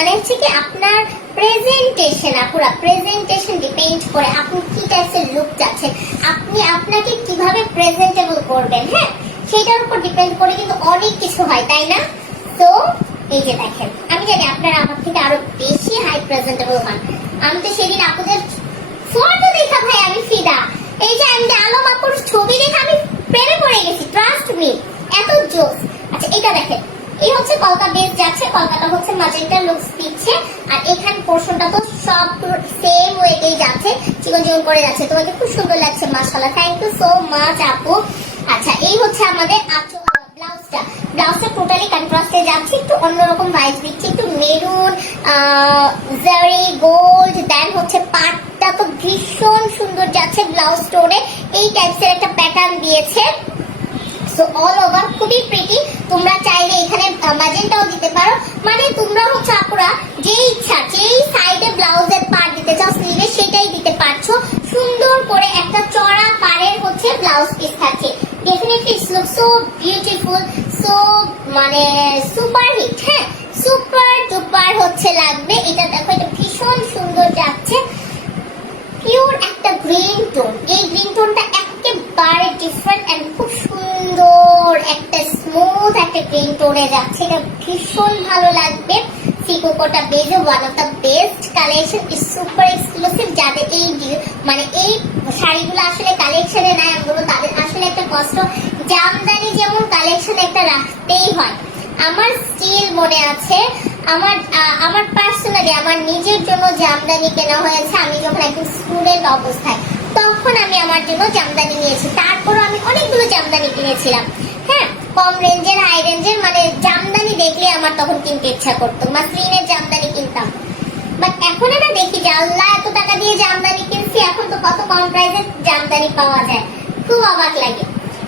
মানে হচ্ছে কি আপনার প্রেজেন্টেশন, আপুরা প্রেজেন্টেশন ডিপেন্ড করে আপনি কি টাইপের লুক চাচ্ছেন, আপনি আপনাকে কিভাবে প্রেজেন্টেবল করবেন, হ্যাঁ সেটার উপর ডিপেন্ড করে কিন্তু অনেক কিছু হয়, তাই না? তো এই যে দেখেন, আমি জানি আপনারা আমার থেকে আরো বেশি হাই প্রেজেন্টেবল হন। আমি তো সেদিন আপনাদের ফটো দেখা ভাই আমি ফিদা, এই যে আমি আলম আপুর ছবি দেখে আমি প্রেমে পড়ে গেছি, ট্রাস্ট মি, এত জোস। আচ্ছা এটা দেখেন, এই হচ্ছে কলকা বেস যাচ্ছে, কলকাটা হচ্ছে ম্যাজেন্টা লুকস দিচ্ছে, আর এখান পোরশনটা তো সব সেম ওয়েতেই যাচ্ছে, চিকন চিকন করে যাচ্ছে। তোমাকে খুব সুন্দর লাগছে মাশাআল্লাহ, থ্যাংক ইউ সো মাচ আপু। আচ্ছা এই হচ্ছে আমাদের ব্লাউজটা টোটালি কন্ট্রাস্টে যাচ্ছে, একটু অন্যরকম ভাইব দিচ্ছে, একটু মেরুন, জারি গোল্ড, দেন হচ্ছে পাটটা তো ভীষণ সুন্দর যাচ্ছে, ব্লাউজ টোনে এই টাইপসের একটা প্যাটার্ন দিয়েছে। সো অল ওভার খুবই প্রিটি। তোমরা চাইলে এখানে ম্যাজেন্টাও দিতে পারো, মানে তোমরা হচ্ছে আপুরা যেই ইচ্ছা যেই সাইডে ব্লাউজের পার্ট দিতে চাও স্লিভে সেটাই দিতে পারছো। সুন্দর করে একটা চড়া পাড়ের হচ্ছে ব্লাউজ পিস থাকছে। Definitely it's look so beautiful, so মানে সুপার হিট, হ্যাঁ সুপার ডুপার হচ্ছে লাগবে। এটা দেখো, এটা ভীষণ সুন্দর যাচ্ছে, পিওর একটা গ্রিন টোন। এই গ্রিন টোনটা একেবারে ডিফারেন্ট এন্ড খুব সুন্দর একটা স্মুথ একটা গ্রিন টোনে যাচ্ছে, এটা ভীষণ ভালো লাগবে। সিকোকোটা বেজে one of the best collection, is super exclusive. যাদের এই মানে এই শাড়িগুলো আসলে কালেকশনে নাই আমগুলো, তাদের আসলে একটা কষ্ট। জামদানি যেমন কালেকশন একটা রাখতেই হয়, আমার স্টিল মনে আছে আমার পার্সোনালি আমার নিজের জন্য জামদানি কেনা হয়েছে আমি যখন একদম স্টুডেন্ট অবস্থায়, তখন আমি আমার জন্য জামদানি নিয়েছি। তারপরও আমি অনেকগুলো জামদানি কিনেছিলাম, হ্যাঁ কম রেঞ্জের হাই রেঞ্জের, মানে জামদানি দেখলে আমার তখন কিনতে ইচ্ছা করতো, মাসলিনের জামদানি কিনতাম। বাট এখন না দেখি যে আল্লাহ এত টাকা দিয়ে জামদানি কিনছি, এখন তো কত কম প্রাইসে জামদানি পাওয়া যায়, খুব অবাক লাগে।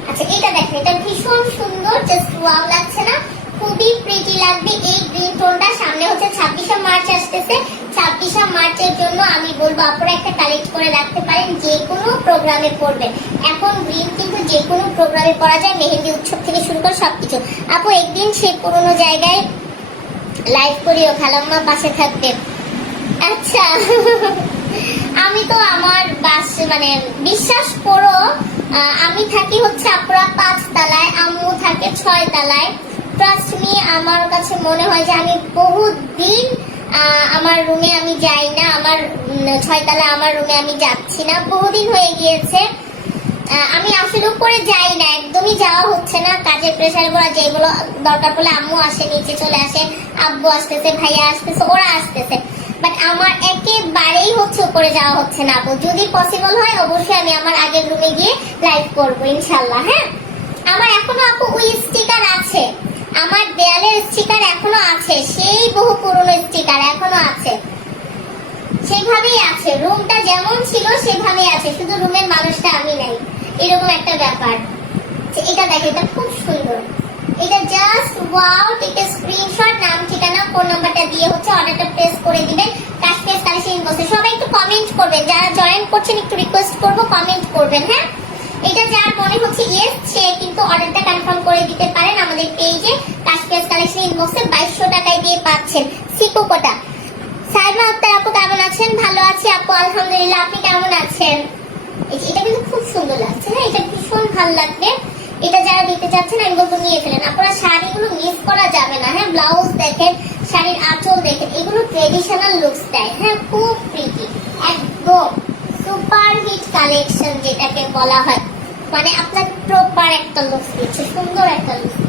আচ্ছা এটা দেখেন, এটা ভীষণ সুন্দর, জাস্ট ওয়াও লাগছে না? খুবই প্রিটি লাগবে এই গ্রিন টোনটা। সামনে হচ্ছে 26শে মার্চ আসতেছে, 26শে মার্চের জন্য আমি বলবো আপনারা একটা কালেক্ট করে রাখতে পারেন, যে কোনো প্রোগ্রামে পরবেন। এখন গ্রিন কিন্তু যে কোনো প্রোগ্রামে পরা যায়, মেহেন্দি উৎসব থেকে শুরু করে সবকিছু। আপু একদিন সেই পুরোনো জায়গায় লাইভ করিও, খালাম্মা পাশে থাকবে। আচ্ছা আমি তো আমার বাস মানে বিশ্বাস করো, আমি থাকি হচ্ছে আপনারা 5 তলায়, আম্মু থাকে 6 তলায়। ট্রাস্ট মি, আমার কাছে মনে হয় যে আমি বহুদিন আমার রুমে আমি যাই না, আমার 6 তলা আমার রুমে আমি যাচ্ছি না, বহুদিন হয়ে গিয়েছে। আমি আসলে উপরে যাই না, একদমই যাওয়া হচ্ছে না, কাজের প্রেশার গুলো যেগুলো দরকার পড়লে আম্মু আসে, নিচে চলে আসে, আব্বু আসতেছে, ভাইয়া আসতেছে, ওরা আসতেছে, বাট আমার একেবারেই হচ্ছে উপরে যাওয়া হচ্ছে না। আপু যদি পসিবল হয় অবশ্যই আমি আমার আগের রুমে গিয়ে লাইভ করবো ইনশাল্লাহ। হ্যাঁ আমার এখনো আপু ওই স্টিকার আছে, আমার দেয়ালের স্টিকার এখনো আছে, সেই বহু পুরনো স্টিকার এখনো আছে, সেভাবেই আছে, রুমটা যেমন ছিল সেভাবেই আছে, শুধু রুমের মানুষটা আমি নাই, এরকম একটা ব্যাপার। এটা দেখে, এটা খুব সুন্দর, এটা জাস্ট ওয়াও। টেক স্ক্রিনশট, নাম ঠিকানা ফোন নাম্বারটা দিয়ে হচ্ছে অর্ডারটা প্লেস করে দিবেন কাশপিয়াস কালেকশন ইনবক্সে। সবাই একটু কমেন্ট করবেন, যারা জয়েন করছেন একটু রিকোয়েস্ট করব কমেন্ট করবেন। হ্যাঁ এটা যার মনে হচ্ছে ইয়েস, সে কিন্তু অর্ডারটা কনফার্ম করে দিতে পারেন আমাদের পেজে কাশপিয়াস কালেকশন ইনবক্সে। 2200 টাকায় দিয়ে পাচ্ছেন সিকোকোটা। সাইমা আক্তার আপু কেমন আছেন? ভালো আছি আপু আলহামদুলিল্লাহ, আপনি কেমন আছেন? এটা কিন্তু খুব সুন্দর লাগছে, হ্যাঁ এটা ভীষণ ভালো লাগবে। এটা যারা দিতে চাচ্ছেন আমি বলবো নিয়ে ফেলেন, আপনারা শাড়িগুলো মিস করা যাবে না। হ্যাঁ ব্লাউজ দেখেন, শাড়ির আঁচল দেখেন, এগুলো ট্রেডিশনাল লুকস দেয়, হ্যাঁ খুব প্রিটি, একদম সুপার হিট কালেকশন যেটাকে বলা হয়, মানে আপনার প্রপার একটা লুকস দিচ্ছে, সুন্দর একটা লুকস।